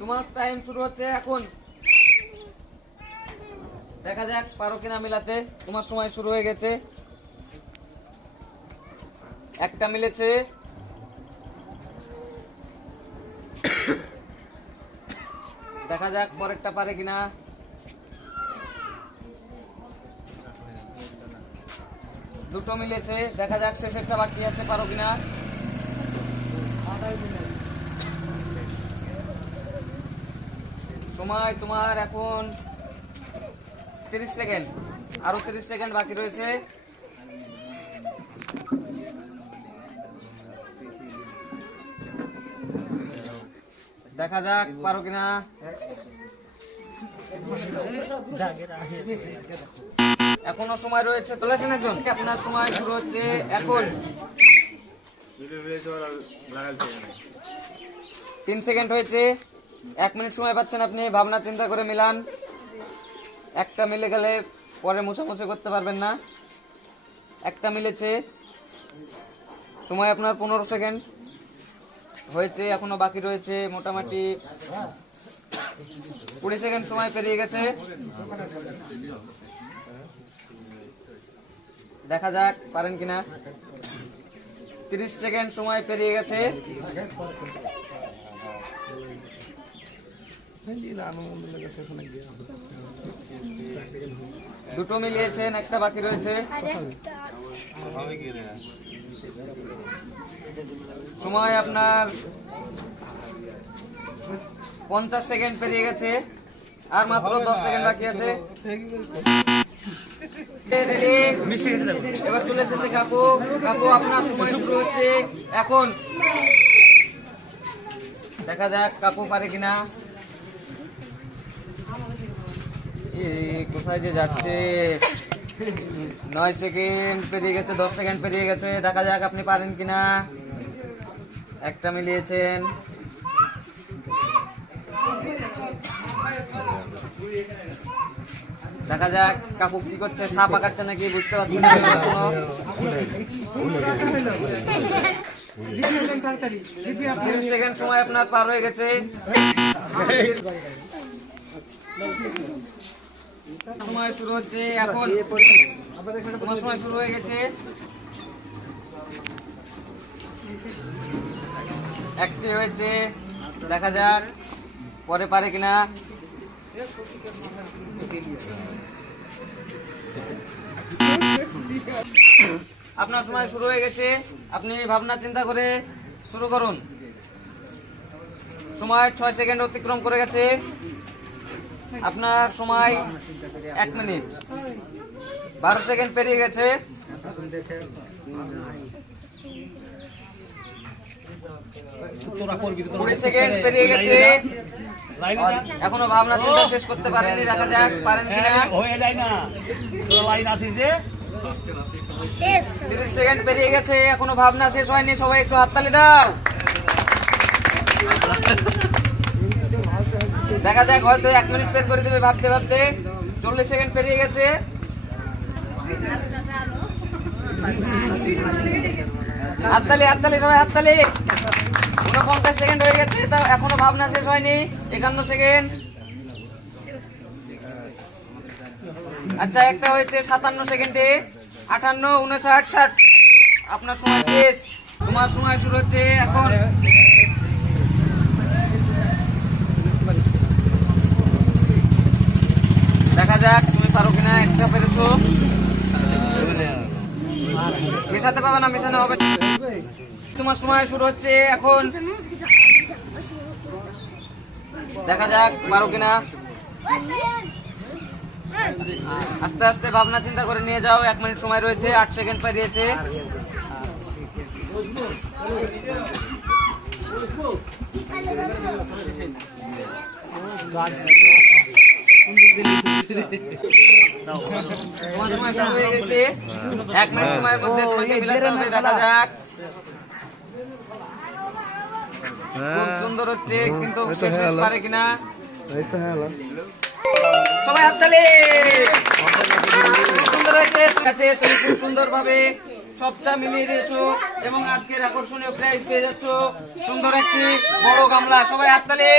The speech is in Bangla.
তোমার টাইম শুরু হচ্ছে এখন। দেখা যাক পারো কিনা মিলাতে। তোমার সময় শুরু হয়ে গেছে। একটা মিলেছে, দেখা যাক পরেরটা পারে কিনা। দুটো মিলেছে, দেখা যাক শেষেরটা বাকি আছে, পারো কিনা। সময় তোমার এখন 30 সেকেন্ড, আরো 30 সেকেন্ড বাকি রয়েছে। দেখা যাক পারো কিনা। এখনো সময় রয়েছে, চলেছেন একজন। আপনার সময় শুরু হচ্ছে এখন। 3 সেকেন্ড হয়েছে, 1 মিনিট সময় পাচ্ছেন আপনি। ভাবনা চিন্তা করে মিলান। একটা মিলে গেলে পরে মোছামুছি করতে পারবেন না। একটা মিলেছে, সময় আপনার 15 সেকেন্ড হয়েছে, এখনো বাকি রয়েছে মোটামুটি 20 সেকেন্ড সময় পেরিয়ে গেছে। দেখা যাক পারেন কিনা। 30 সেকেন্ড সময় পেরিয়ে গেছে। দুটো মিলিয়েছেন, একটা বাকি রয়েছে। সময় আপনার 50 সেকেন্ড পেরিয়ে গেছে, আর মাত্র 10 সেকেন্ড বাকি আছে। এবার চলে এসেছে কাকু। কাকু আপনার সময় শুরু হচ্ছে এখন। দেখা যাক কাকু পারে কিনা। কোথায় যে যাচ্ছে। 9 সেকেন্ড পেরিয়ে গেছে, 10 সেকেন্ড পেরিয়ে গেছে। দেখা যাক আপনি পারেন কিনা। একটা মিলিয়েছেন। দেখা যাক কাকু কি করছে, সাপ আঁকাচ্ছে নাকি বুঝতে পারছি না এখনো। 30 সেকেন্ড সময় আপনার পার হয়ে গেছে। সময় শুরু হচ্ছে এখন। তোমার সময় শুরু হয়ে গেছে। একটি হয়েছে, দেখা যাক পরে পারে কিনা। আপনার সময় শুরু হয়ে গেছে, আপনি ভাবনা চিন্তা করে শুরু করুন। সময় 6 সেকেন্ড অতিক্রম করে গেছে। আপনার সময় 1 মিনিট 12 সেকেন্ড পেরিয়ে গেছে। 20 সেকেন্ড পেরিয়ে গেছে। এখনো ভাবনা চিন্তা শেষ করতে পারেননি। দেখা যাক পারেন কিনা। 30 সেকেন্ড পেরিয়ে গেছে, এখনো ভাবনা শেষ হয়নি। সবাই একটু হাততালি দাও। দেখা যাক হয়তো 1 মিনিট পের করে দেবে ভাবতে ভাবতে। 40 সেকেন্ড পেরিয়ে গেছে। হাততালি হাততালি সবাই হাততালি। 49 সেকেন্ড হয়ে গেছে, তা এখনো ভাবনা শেষ হয়নি। 51 সেকেন্ড। আচ্ছা একটা হয়েছে 57 সেকেন্ডে। 58, 59, 60। আপনার সময় শেষ। তোমার সময় শুরু হচ্ছে এখন। দেখা যাক তুমি পারো কিনা। একটা পেরেছো, মেশাতে পাবে না, মেশানো হবে। তোমার সময় শুরু হচ্ছে এখন। দেখা যাক পারো কিনা। আস্তে আস্তে ভাবনা চিন্তা করে নিয়ে যাও। 1 মিনিট সময় রয়েছে, 8 সেকেন্ড পেরিয়েছে। তোমার সময় শুরু হয়ে গেছে। 1 মিনিট সময়ের মধ্যে তোমাকে মিলাতে হবে। দেখা যাক। খুব সুন্দর হচ্ছে, কিন্তু শেষ পারে কিনা। সবাই হাততালি। সুন্দর হয়েছে। তুমি খুব সুন্দর ভাবে সবটা মিলিয়ে দিয়েছো এবং আজকের আকর্ষণীয় প্রাইজ পেয়ে যাচ্ছ সুন্দর একটি বড় গামলা। সবাই হাততালি।